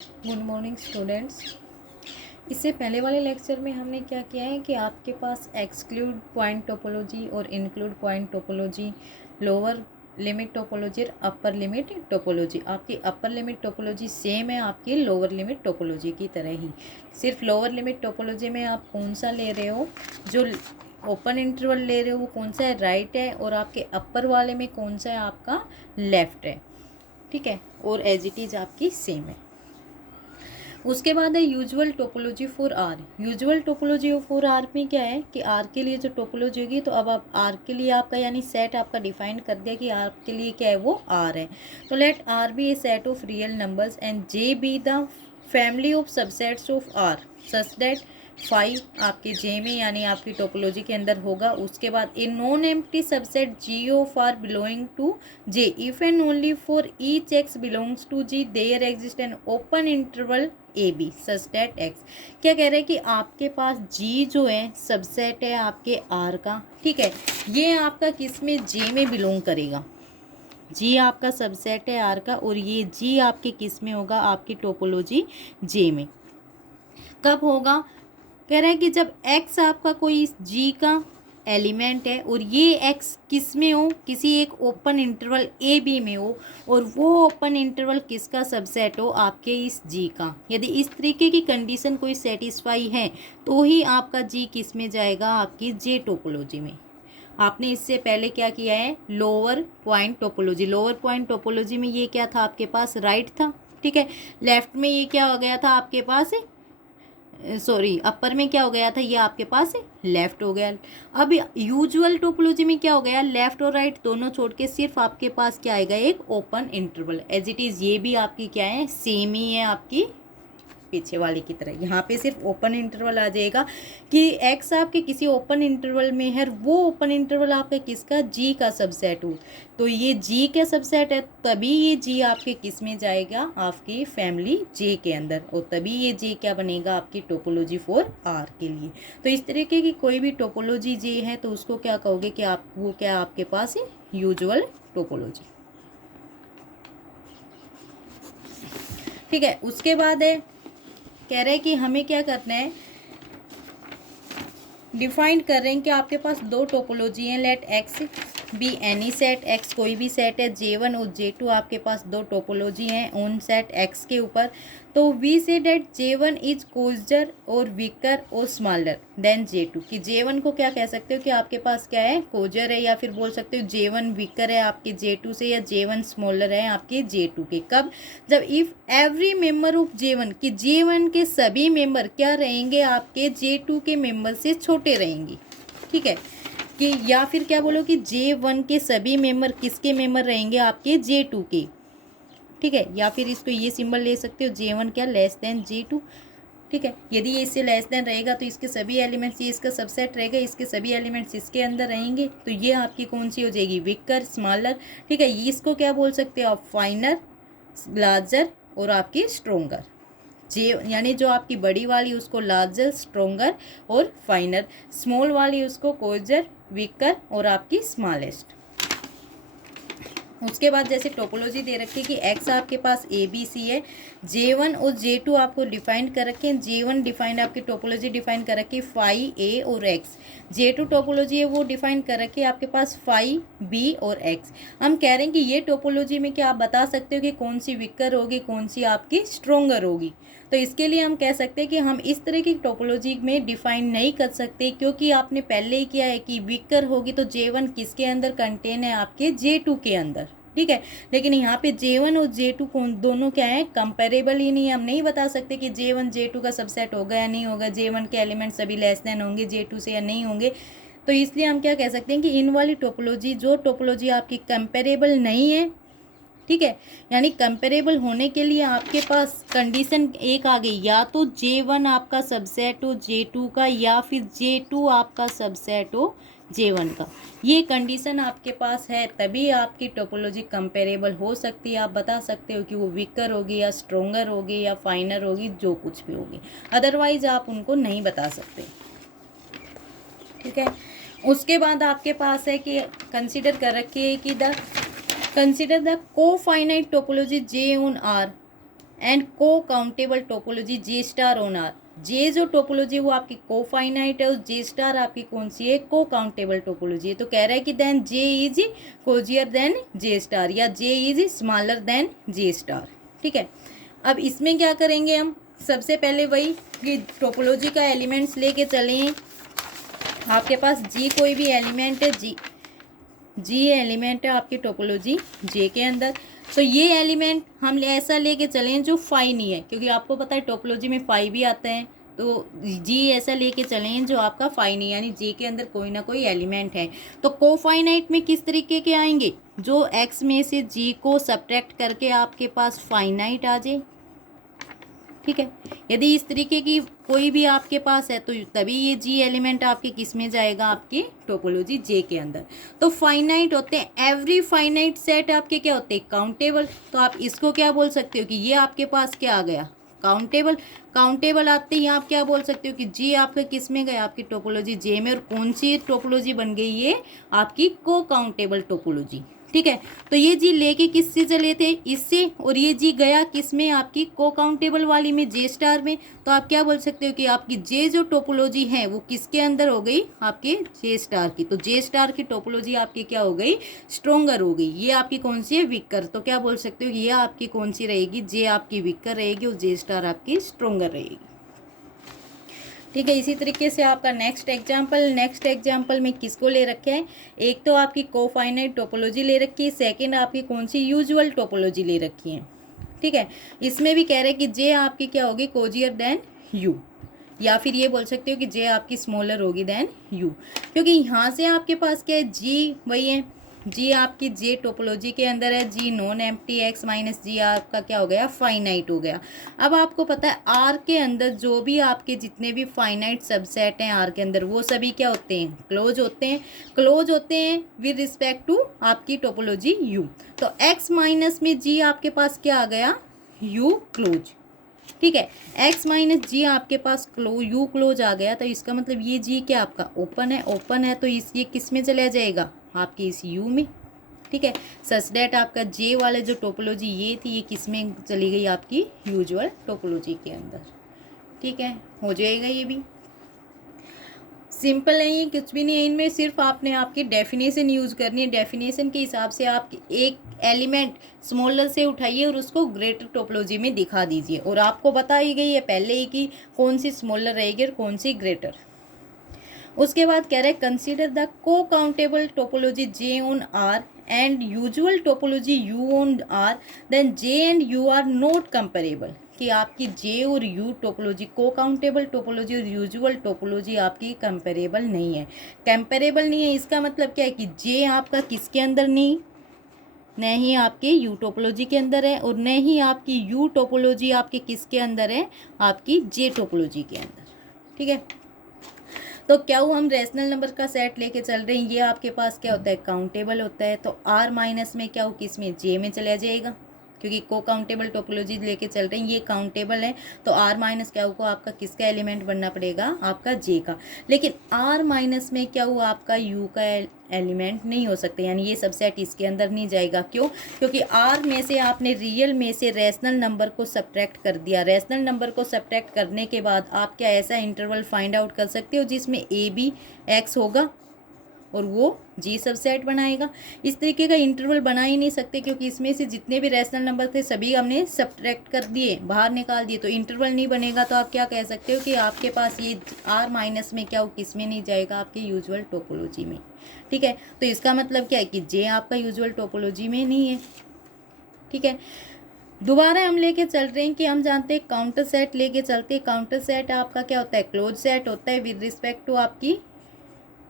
Good morning students. इससे पहले वाले लेक्चर में हमने क्या किया है कि आपके पास एक्सक्लूड पॉइंट टोपोलॉजी और include point topology, lower limit topology और अपर लिमिट टोपोलॉजी। आपकी अपर लिमिट टोपोलॉजी सेम है आपकी लोअर लिमिट टोपोलॉजी की तरह ही। सिर्फ लोअर लिमिट टोपोलॉजी में आप कौन सा ले रहे हो, जो ओपन इंटरवल ले रहे हो वो कौन सा है, राइट है, और आपके अपर वाले में कौन सा है, आपका लेफ्ट है। ठीक है, और एज इट इज़ आपकी सेम है। उसके बाद है usual topology for R. Usual topology for R में क्या है कि आर के लिए जो टोपोलॉजी होगी, तो अब आप आर के लिए आपका यानी सेट आपका डिफाइन कर दिया कि आर के लिए क्या है, वो आर है। तो let R be a set of real numbers and J be the family of subsets of R such that 5 आपके जे में यानी आपकी टोपोलॉजी के अंदर होगा। उसके बाद a non empty subset G of R belonging to J if and only for each X belongs to G there exist an open interval A B such that X. क्या कह रहे हैं कि आपके पास जी जो है सबसेट है आपके आर का। ठीक है, ये आपका किस में, जे में बिलोंग करेगा। जी आपका सबसेट है आर का और ये जी आपके किस में होगा, आपकी टोपोलॉजी जे में। कब होगा, कह रहा है कि जब x आपका कोई g का एलिमेंट है और ये x किस में हो, किसी एक ओपन इंटरवल ए बी में हो, और वो ओपन इंटरवल किसका सबसेट हो, आपके इस g का। यदि इस तरीके की कंडीशन कोई सेटिस्फाई है तो ही आपका g किस में जाएगा, आपकी जे टोपोलॉजी में। आपने इससे पहले क्या किया है, lower point topology. Lower point topology में ये क्या था, आपके पास राइट था। ठीक है, लेफ्ट में ये क्या हो गया था आपके पास, सॉरी अपर में क्या हो गया था, ये आपके पास लेफ्ट हो गया। अब यूजुअल टोपोलॉजी में क्या हो गया, लेफ्ट और राइट दोनों छोड़ के सिर्फ आपके पास क्या आएगा, एक open interval. As it is ये भी आपकी क्या है, सेम ही है आपकी पीछे वाले की तरह। यहाँ पे सिर्फ ओपन इंटरवल आ जाएगा कि एक्स आपके किसी ओपन इंटरवल में है, वो ओपन इंटरवल आपका किसका, जी का सबसेट हो। तो ये जी का सबसेट है, तभी ये जी आपके किस में जाएगा, आपकी फैमिली जे के अंदर, और तभी ये जे क्या बनेगा, आपकी टोपोलॉजी फॉर आर के लिए। तो इस तरीके की कोई भी टोपोलॉजी जे है तो उसको क्या कहोगे कि आप वो क्या आपके पास है, यूजुअल टोपोलॉजी। ठीक है, उसके बाद है कह रहे हैं कि हमें क्या करना है, डिफाइन कर रहे हैं कि आपके पास दो टोपोलॉजी हैं। Let X be any set, X कोई भी सेट है, J1 और J2 आपके पास दो टोपोलॉजी हैं ऑन सेट एक्स के ऊपर। तो वी से डेट J1 इज कोजर और वीकर और स्मॉलर देन J2, कि J1 को क्या कह सकते हो कि आपके पास क्या है, कोजर है, या फिर बोल सकते हो J1 वीकर है आपके J2 से, या J1 स्मॉलर है आपके J2 के। कब, जब if every member of J1, कि J1 के सभी मेंबर क्या रहेंगे, आपके J2 के मेंबर से छोटे रहेंगे। ठीक है, कि या फिर क्या बोलो कि J1 के सभी मेंबर किसके मेंबर रहेंगे, आपके J2 के। ठीक है, या फिर इसको ये सिंबल ले सकते हो, J1 क्या लेस देन J2। ठीक है, यदि ये इससे लेस देन रहेगा तो इसके सभी एलिमेंट्स, ये इसका सबसेट रहेगा, इसके सभी एलिमेंट्स इसके अंदर रहेंगे, तो ये आपकी कौन सी हो जाएगी, वीकर, स्मॉलर। ठीक है, ये इसको क्या बोल सकते हो आप, फाइनर, लार्जर और आपकी स्ट्रोंगर। जे यानी जो आपकी बड़ी वाली उसको लार्जर, स्ट्रोंगर और फाइनर, स्मॉल वाली उसको कोजर, वीकर और आपकी स्मॉलेस्ट। उसके बाद जैसे टोपोलॉजी दे रखी है कि एक्स आपके पास ए बी सी है, J1 और J2 आपको डिफाइन कर रखे हैं। J1 डिफाइन आपकी टोपोलॉजी डिफाइन कर रखी है 5A और X। J2 टोपोलॉजी है वो डिफाइन कर रखी है आपके पास 5B और X। हम कह रहे हैं कि ये टोपोलॉजी में क्या आप बता सकते हो कि कौन सी वीकर होगी, कौन सी आपकी स्ट्रोंगर होगी। तो इसके लिए हम कह सकते हैं कि हम इस तरह की टोपोलॉजी में डिफाइन नहीं कर सकते, क्योंकि आपने पहले ही किया है कि वीकर होगी तो J1 किसके अंदर कंटेन है, आपके J2 के अंदर। ठीक है, लेकिन यहाँ पे J1 और J2 कौन दोनों क्या है, कंपेरेबल ही नहीं है। हम नहीं बता सकते कि J1 J2 का सबसेट होगा या नहीं होगा, J1 के एलिमेंट सभी लेस देन होंगे J2 से या नहीं होंगे। तो इसलिए हम क्या कह सकते हैं कि इन वाली टोपोलॉजी, जो टोपोलॉजी आपकी कंपेरेबल नहीं है, ठीक है, यानी कंपेरेबल होने के लिए आपके पास कंडीशन एक आ गई, या तो J1 आपका सबसेट हो J2 का, या फिर J2 आपका सबसेट हो J1 का। ये कंडीशन आपके पास है, तभी आपकी टोपोलॉजी कंपेरेबल हो सकती है। आप बता सकते हो कि वो वीकर होगी या स्ट्रोंगर होगी या फाइनर होगी, जो कुछ भी होगी, अदरवाइज आप उनको नहीं बता सकते। ठीक है, उसके बाद आपके पास है कि कंसिडर कर रखी है कि consider the cofinite topology J on R and को countable topology J star on R. J जो टोपोलॉजी वो आपकी को फाइनाइट है और जे स्टार आपकी कौन सी है, को काउंटेबल टोपोलॉजी है। तो कह रहा है कि then J is coarser than J star या J is smaller than J star. ठीक है, अब इसमें क्या करेंगे हम, सबसे पहले वही कि टोपोलॉजी का एलिमेंट्स लेके चलें। आपके पास जी कोई भी एलिमेंट है, जी एलिमेंट है आपकी टोपोलॉजी जे के अंदर, तो ये एलिमेंट हम ऐसा लेके चलें जो फाई नहीं है, क्योंकि आपको पता है टोपोलॉजी में फाई भी आता है। तो जी ऐसा लेके चलें जो आपका फाई नहीं, यानी जे के अंदर कोई ना कोई एलिमेंट है। तो कोफाइनाइट में किस तरीके के आएंगे, जो एक्स में से जी को सब्ट्रैक्ट करके आपके पास फाइनाइट आ जाए। ठीक है, यदि इस तरीके की कोई भी आपके पास है तो तभी ये जी एलिमेंट आपके किस में जाएगा, आपके टोपोलॉजी जे के अंदर। तो फाइनाइट होते हैं, एवरी फाइनाइट सेट आपके क्या होते हैं, काउंटेबल। तो आप इसको क्या बोल सकते हो कि ये आपके पास क्या आ गया, काउंटेबल। काउंटेबल आते ही आप क्या बोल सकते हो कि जी आपका किस में गया, आपकी टोपोलॉजी जे में। और कौन सी टोपोलॉजी बन गई, ये आपकी को काउंटेबल टोपोलॉजी। ठीक है, तो ये जी लेके किससे चले थे, इससे, और ये जी गया किस में, आपकी को काउंटेबल वाली में, जे स्टार में। तो आप क्या बोल सकते हो कि आपकी जे जो टोपोलॉजी है वो किसके अंदर हो गई, आपके जे स्टार की। तो जे स्टार की टोपोलॉजी आपकी क्या हो गई, स्ट्रोंगर हो गई। ये आपकी कौन सी है, वीकर। तो क्या बोल सकते हो कि ये आपकी कौन सी रहेगी, जे आपकी वीकर रहेगी और जे स्टार आपकी स्ट्रोंगर रहेगी। ठीक है, इसी तरीके से आपका नेक्स्ट एग्जाम्पल में किसको ले रखे हैं, एक तो आपकी कोफाइनाइट टोपोलॉजी ले रखी है, सेकंड आपकी कौन सी यूजुअल टोपोलॉजी ले रखी है। ठीक है, इसमें भी कह रहे हैं कि जे आपकी क्या होगी, कोजियर देन यू, या फिर ये बोल सकते हो कि जे आपकी स्मॉलर होगी देन यू, क्योंकि यहाँ से आपके पास क्या है, जी वही है, जी आपकी जे टोपोलॉजी के अंदर है, जी नॉन एम्प्टी, एक्स माइनस जी आपका क्या हो गया, फाइनाइट हो गया। अब आपको पता है आर के अंदर जो भी आपके जितने भी फाइनाइट सबसेट हैं आर के अंदर, वो सभी क्या होते हैं, क्लोज होते हैं विद रिस्पेक्ट टू आपकी टोपोलॉजी यू। तो एक्स माइनस में जी आपके पास क्या आ गया, यू क्लोज। ठीक है, एक्स माइनस जी आपके पास यू क्लोज आ गया, तो इसका मतलब ये जी क्या आपका ओपन है तो इस ये किस में चला जाएगा, आपकी इस यू में। ठीक है, सच डेट आपका जे वाले जो टोपोलॉजी ये थी, ये किस में चली गई, आपकी यूजुअल टोपोलॉजी के अंदर। ठीक है, हो जाएगा, ये भी सिंपल है, ये कुछ भी नहीं है इनमें, सिर्फ आपने आपकी डेफिनेशन यूज़ करनी है। डेफिनेशन के हिसाब से आप एक एलिमेंट स्मॉलर से उठाइए और उसको ग्रेटर टोपोलॉजी में दिखा दीजिए, और आपको बताई गई है पहले ही कि कौन सी स्मॉलर रहेगी और कौन सी ग्रेटर। उसके बाद कह रहे हैं consider the co countable topology J on R and usual topology U on R, then J and U are not comparable. कि आपकी जे और U topology, co countable topology और यूजुअल टोपोलॉजी आपकी कंपेरेबल नहीं है। कंपेरेबल नहीं है इसका मतलब क्या है कि जे आपका किसके अंदर नहीं, न ही आपके यू टोपोलॉजी के अंदर है, और न ही आपकी यू टोपोलॉजी आपके किसके अंदर है, आपकी जे टोपोलॉजी के अंदर। ठीक है, तो क्या हुआ, हम रेशनल नंबर का सेट लेके चल रहे हैं, ये आपके पास क्या होता है, काउंटेबल होता है। तो आर माइनस में क्या हो, किस में, जे में चला जाएगा, क्योंकि को काउंटेबल टोपोलॉजी लेके चल रहे हैं, ये काउंटेबल है। तो आर माइनस क्या होगा, आपका किसका एलिमेंट बनना पड़ेगा, आपका जे का। लेकिन आर माइनस में क्या हुआ, आपका यू का एलिमेंट नहीं हो सकता, यानी ये सबसेट इसके अंदर नहीं जाएगा। क्यों, क्योंकि आर में से आपने रियल में से रेशनल नंबर को सब्ट्रैक्ट कर दिया। रेशनल नंबर को सब्ट्रैक्ट करने के बाद आप क्या ऐसा इंटरवल फाइंड आउट कर सकते हो जिसमें ए बी एक्स होगा और वो जी सबसेट बनाएगा। इस तरीके का इंटरवल बना ही नहीं सकते, क्योंकि इसमें से जितने भी रेशनल नंबर थे सभी हमने सब्ट्रैक्ट कर दिए, बाहर निकाल दिए, तो इंटरवल नहीं बनेगा। तो आप क्या कह सकते हो कि आपके पास ये आर माइनस में क्या हो, किस में नहीं जाएगा, आपके यूजुअल टोपोलॉजी में। ठीक है, तो इसका मतलब क्या है कि जे आपका यूजुअल टोपोलॉजी में नहीं है। ठीक है, दोबारा हम लेके चल रहे हैं कि हम जानते हैं काउंटर सेट लेके चलते हैं। काउंटर सेट आपका क्या होता है, क्लोज सेट होता है विद रिस्पेक्ट टू आपकी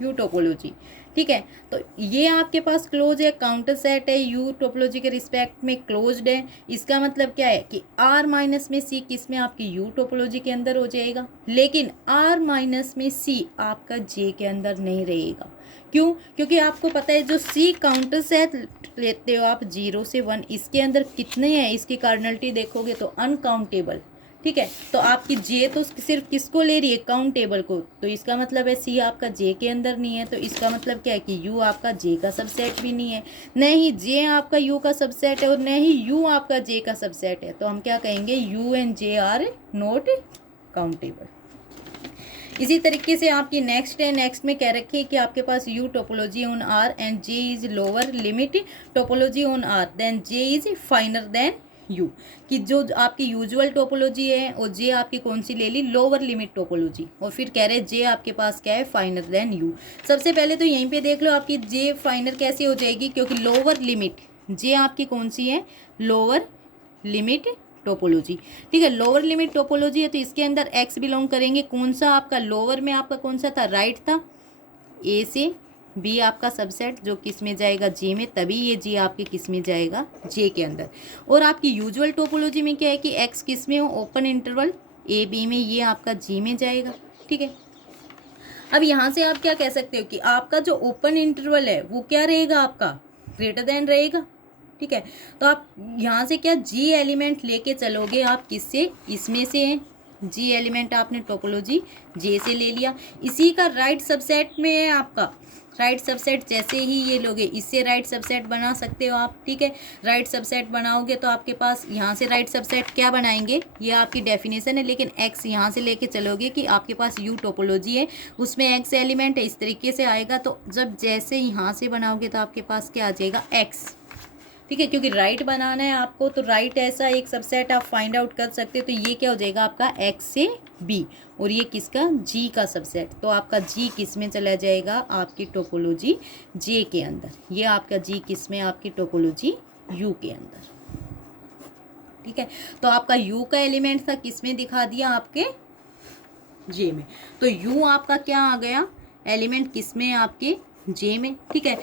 यू टोपोलॉजी। ठीक है, तो ये आपके पास क्लोज है, काउंटर सेट है, यू टोपोलॉजी के रिस्पेक्ट में क्लोज्ड है। इसका मतलब क्या है कि आर माइनस में सी किस में, आपकी यू टोपोलॉजी के अंदर हो जाएगा, लेकिन आर माइनस में सी आपका जे के अंदर नहीं रहेगा। क्यों, क्योंकि आपको पता है जो सी काउंटर सेट लेते हो आप 0 से 1, इसके अंदर कितने हैं, इसकी कार्डिनलिटी देखोगे तो अनकाउंटेबल। ठीक है। तो आपकी जे तो सिर्फ किसको ले रही है, काउंटेबल को, तो इसका मतलब है सी आपका जे के अंदर नहीं है। तो इसका मतलब क्या है कि यू आपका जे का सबसेट भी नहीं है, न ही जे आपका यू का सबसेट है और न ही यू आपका जे का सबसेट है। तो हम क्या कहेंगे, you and J are not countable. इसी तरीके से आपकी नेक्स्ट है, नेक्स्ट में कह रखी है कि आपके पास U topology on R and J is lower limit topology on R then J is finer than U, कि जो आपकी यूजुअल टोपोलॉजी है और जे आपकी कौन सी ले ली, लोअर लिमिट टोपोलॉजी, और फिर कह रहे जे आपके पास क्या है, फाइनर देन यू। सबसे पहले तो यहीं पे देख लो आपकी जे फाइनर कैसे हो जाएगी, क्योंकि लोअर लिमिट जे आपकी कौन सी है, लोअर लिमिट टोपोलॉजी, ठीक है। लोअर लिमिट टोपोलॉजी है तो इसके अंदर एक्स बिलोंग करेंगे, कौन सा आपका लोअर में आपका कौन सा था, राइट था, ए से बी आपका सबसेट जो किस में जाएगा, जे में, तभी ये जी आपके किस में जाएगा, जे के अंदर। और आपकी यूजुअल टोपोलॉजी में क्या है कि एक्स किस में हो, ओपन इंटरवल ए बी में, ये आपका जी में जाएगा, ठीक है। अब यहाँ से आप क्या कह सकते हो कि आपका जो ओपन इंटरवल है वो क्या रहेगा, आपका ग्रेटर देन रहेगा, ठीक है। तो आप यहाँ से क्या जी एलिमेंट लेके चलोगे, आप किससे, इसमें से हैं, जी एलिमेंट आपने टोपोलॉजी जे से ले लिया, इसी का राइट सबसेट में है आपका, राइट सबसेट जैसे ही ये लोगे इससे राइट सबसेट बना सकते हो आप, ठीक है। राइट सबसेट बनाओगे तो आपके पास यहाँ से राइट सबसेट क्या बनाएंगे, ये आपकी डेफिनेशन है, लेकिन एक्स यहाँ से लेके चलोगे कि आपके पास यू टोपोलॉजी है उसमें एक्स एलिमेंट है, इस तरीके से आएगा। तो जब जैसे यहाँ से बनाओगे तो आपके पास क्या आ जाएगा, एक्स, ठीक है, क्योंकि राइट बनाना है आपको, तो राइट ऐसा एक सबसेट आप फाइंड आउट कर सकते हो। तो ये क्या हो जाएगा आपका एक्स से बी, और ये किसका, जी का सबसेट, तो आपका जी किस में चला जाएगा, आपकी टोपोलॉजी जे के अंदर, ये आपका जी किस में, आपकी टोपोलॉजी यू के अंदर, ठीक है। तो आपका यू का एलिमेंट था किस में, दिखा दिया आपके जे में, तो यू आपका क्या आ गया, एलिमेंट किस में, आपके जे में, ठीक है।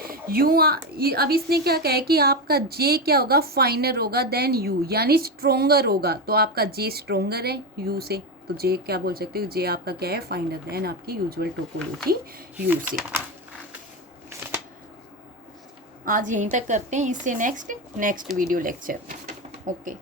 अब इसने क्या कहा है कि आपका जे क्या होगा, फाइनर होगा देन यू, यानी स्ट्रोंगर होगा, तो आपका जे स्ट्रोंगर है यू से, तो जे क्या बोल सकते हो, जे आपका क्या है, फाइनर देन आपकी यूजुअल टोपोलॉजी यू से। आज यहीं तक करते हैं, इससे नेक्स्ट वीडियो लेक्चर, ओके।